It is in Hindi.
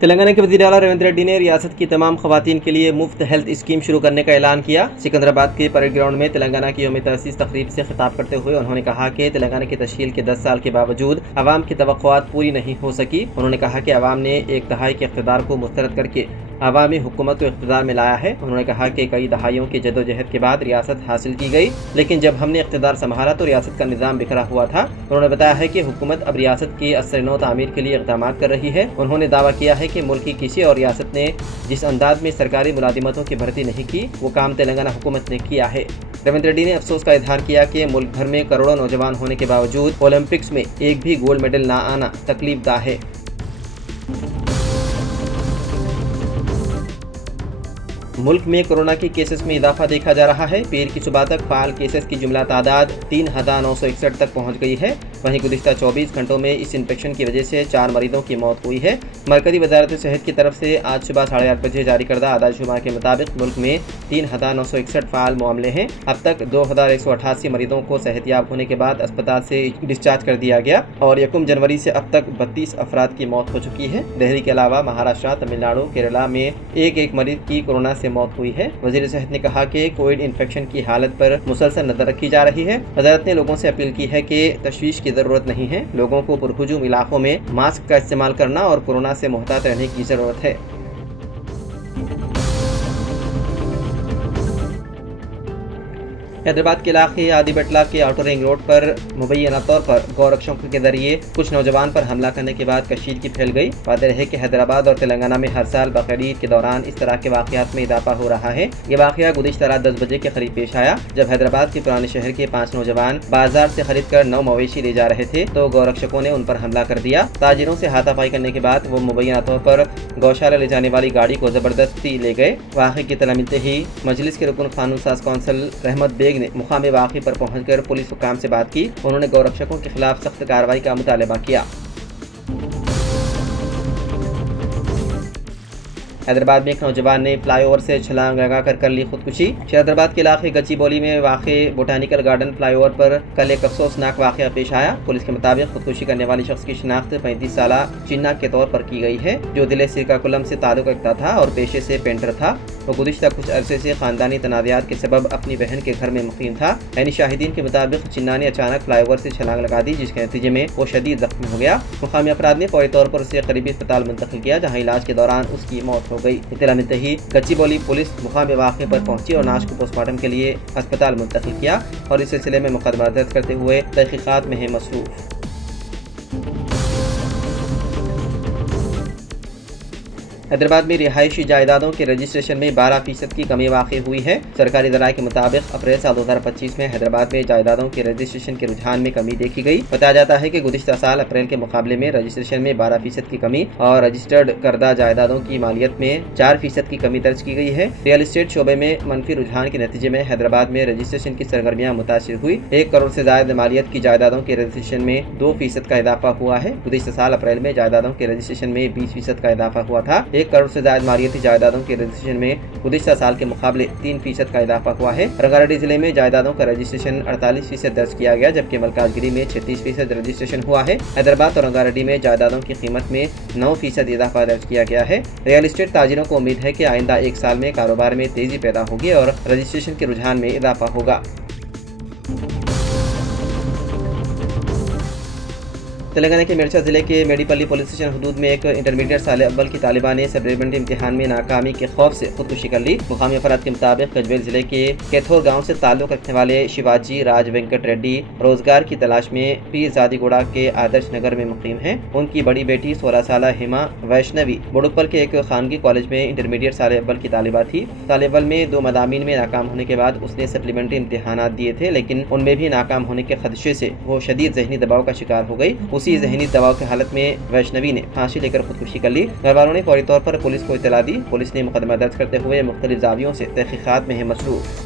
तेलंगाना के वज़ीर आला रेवंत रेड्डी ने रियासत की तमाम खवातीन के लिए मुफ्त हेल्थ स्कीम शुरू करने का ऐलान किया। सिकंदराबाद के परेड ग्राउंड में तेलंगाना की यौम तअसीस तकरीब से खिताब करते हुए उन्होंने कहा कि तेलंगाना की तश्कील के 10 साल के बावजूद अवाम की तवक्कुआत पूरी नहीं हो सकी। उन्होंने कहा कि अवाम ने एक दहाई के इक़्तिदार को मुस्तरद करके अवामी हुकूमत को इक़्तिदार में लाया है। उन्होंने कहा कि कई दहाइयों की जदोजहद के बाद रियासत हासिल की गई, लेकिन जब हमने इक़्तिदार संभाला तो रियासत का निज़ाम बिखरा हुआ था। उन्होंने बताया है कि हुकूमत अब रियासत की असर नौ तामीर के लिए इक़दाम कर रही है। उन्होंने दावा किया है कि मुल्क की किसी और रियासत ने जिस अंदाज में सरकारी मुलाजिमतों की भर्ती नहीं की, वो काम तेलंगाना हुकूमत ने किया है। रेवंत रेड्डी ने अफसोस का इजहार किया कि मुल्क भर में करोड़ों नौजवान होने के बावजूद ओलंपिक्स में एक भी गोल्ड मेडल ना आना तकलीफदा है। मुल्क में कोरोना के केसेस में इजाफा देखा जा रहा है। पीर की सुबह तक फाल केसेस की जुमला तादाद 3,961 तक पहुंच गई है। वहीं गुज़िश्ता 24 घंटों में इस इन्फेक्शन की वजह से 4 मरीजों की मौत हुई है। मरकज़ी वज़ारत सेहत की तरफ से आज सुबह 8:30 बजे जारी करदा आदाशुमार के मुताबिक मुल्क में 3,961 फाल मामले हैं। अब तक 2,188 मरीजों को सेहतियाब होने के बाद अस्पताल से डिस्चार्ज कर दिया गया और 1 जनवरी से अब तक 32 अफराद की मौत हो चुकी है। दिल्ली के अलावा महाराष्ट्र, तमिलनाडु, केरला में एक मरीज की कोरोना से मौत हुई है। वज़ीर सेहत ने कहा कि कोविड इन्फेक्शन की हालत पर मुसलसल नजर रखी जा रही है। वज़ारत ने लोगों से अपील की है कि तशवीश की ज़रूरत नहीं है। लोगों को पुरहुजूम इलाकों में मास्क का इस्तेमाल करना और कोरोना से मुहतात रहने की ज़रूरत है। हैदराबाद के इलाके आदिबटला के आउटर रिंग रोड पर मुबैना तौर पर गौरक्षकों के जरिए कुछ नौजवान पर हमला करने के बाद कशीदगी फैल गई। वादे रहे कि हैदराबाद और तेलंगाना में हर साल बकरीद के दौरान इस तरह के वाक़यात में इजाफा हो रहा है। ये वाक़या गुज़िश्ता रात 10 बजे के करीब पेश आया, जब हैदराबाद के पुराने शहर के 5 नौजवान बाजार से खरीद कर 9 मवेशी ले जा रहे थे तो गौरक्षकों ने उन पर हमला कर दिया। ताजिरों से हाथापाई करने के बाद वो मुबैना तौर पर गौशाला ले जाने वाली गाड़ी को जबरदस्ती ले गए। वाक़े की तला मिलते ही मजलिस के रुकन कानून साज कौंसल रहमत बेग ने मुकामी वाक़े पर पहुंचकर पुलिस हुकाम से बात की। उन्होंने गौरक्षकों के खिलाफ सख्त कार्रवाई का मुतालबा किया। हैदराबाद में एक नौजवान ने फ्लाईओवर से छलांग लगाकर कर ली खुदकुशी। हैदराबाद के इलाके गच्चीबौली में वाक़े बोटानिकल गार्डन फ्लाईओवर पर कल एक अफसोसनाक वाक़या पेश आया। पुलिस के मुताबिक खुदकुशी करने वाले शख्स की शिनाख्त 35 साला चिन्ना के तौर पर की गई है, जो जिले श्रीकाकुलम से ताल्लुक़ रखता था और पेशे से पेंटर था। वो गुज़िश्ता कुछ अरसे से ख़ानदानी तनाज़ात के सबब अपनी बहन के घर में मुक़ीम था। यानी शाहिदीन के मुताबिक चिन्ना ने अचानक फ्लाईओवर से छलांग लगा दी, जिसके नतीजे में वो शदीद ज़ख्मी हो गया। मुक़ामी अफराद ने फौरी तौर पर उसे करीबी अस्पताल मुंतकिल किया, जहाँ इलाज के दौरान उसकी मौत हो गई। इत्तला मिलते ही गच्चीबौली पुलिस मुक़ामी वाक़े पर पहुंची और नाश को पोस्टमार्टम के लिए अस्पताल मुंतकिल किया और इस सिलसिले में मुकदमा दर्ज करते हुए तहक़ीक़ात में है मसरूफ़। हैदराबाद में रिहायशी जायदादों के रजिस्ट्रेशन में 12% की कमी वाक़ई हुई है। सरकारी ज़राए के मुताबिक अप्रैल साल 2025 में हैदराबाद में जायदादों के रजिस्ट्रेशन के रुझान में कमी देखी गई। बताया जाता है कि गुज़िश्ता साल अप्रैल के मुकाबले में रजिस्ट्रेशन में 12% की कमी और रजिस्टर्ड करदा जायदादों की मालियत में 4% की कमी दर्ज की गई है। रियल इस्टेट शोबे में मनफी रुझान के नतीजे में हैदराबाद में रजिस्ट्रेशन की सरगर्मियाँ मुतासिर हुई। 1 करोड़ से ज़्यादा मालियत की जायदादों के रजिस्ट्रेशन में 2% का इजाफा हुआ है। गुज़िश्ता साल अप्रैल में जायदादों के रजिस्ट्रेशन में 20% का इजाफा हुआ था। 1 करोड़ से ज़्यादा मालियती जायदादों के रजिस्ट्रेशन में गुज़िश्ता साल के मुकाबले 3% का इजाफा हुआ है। रंगारेड्डी जिले में जायदादों का रजिस्ट्रेशन 48% दर्ज किया गया, जबकि मलकाजगिरी में 36% रजिस्ट्रेशन हुआ है। हैदराबाद और रंगारेड्डी में जायदादों की कीमत में 9% इजाफा दर्ज किया गया है। रियल इस्टेट ताजिरों को उम्मीद है कि आइंदा 1 साल में कारोबार में तेजी पैदा होगी और रजिस्ट्रेशन के रुझान में इजाफा होगा। तेलंगाना के मिर्चा जिले के मेडीपल्ली पुलिस स्टेशन हदूद में एक इंटरमीडिएट साल अव्वल की तालिबा ने सप्लीमेंट्री इम्तिहान में नाकामी के खौफ से खुदकुशी कर ली। मुकामी अफराद के मुताबिक गजवेल जिले के कैथोर गांव से ताल्लुक रखने वाले शिवाजी राज वेंकट रेड्डी रोजगार की तलाश में पीरजादीगुड़ा के आदर्श नगर में मुकीम हैं। उनकी बड़ी बेटी 16 साल हिमा वैष्णवी बुड़ुकपल के एक खानगी कॉलेज में इंटरमीडिएट साल अव्वल की तालिबा थी। साल अव्वल में 2 मदामीन में नाकाम होने के बाद उसने सप्लीमेंट्री इम्तिहान दिए थे, लेकिन उनमें भी नाकाम होने के खदशे से वो शदीद जहनी दबाव का शिकार हो गई। उसी जहनी दबाव की हालत में वैष्णवी ने फांसी लेकर खुदकुशी कर ली। घर वालों ने फौरी तौर पर पुलिस को इत्तला दी। पुलिस ने मुकदमा दर्ज करते हुए मुख्तलिफ जावियों से तहकीकात में है मसरूफ।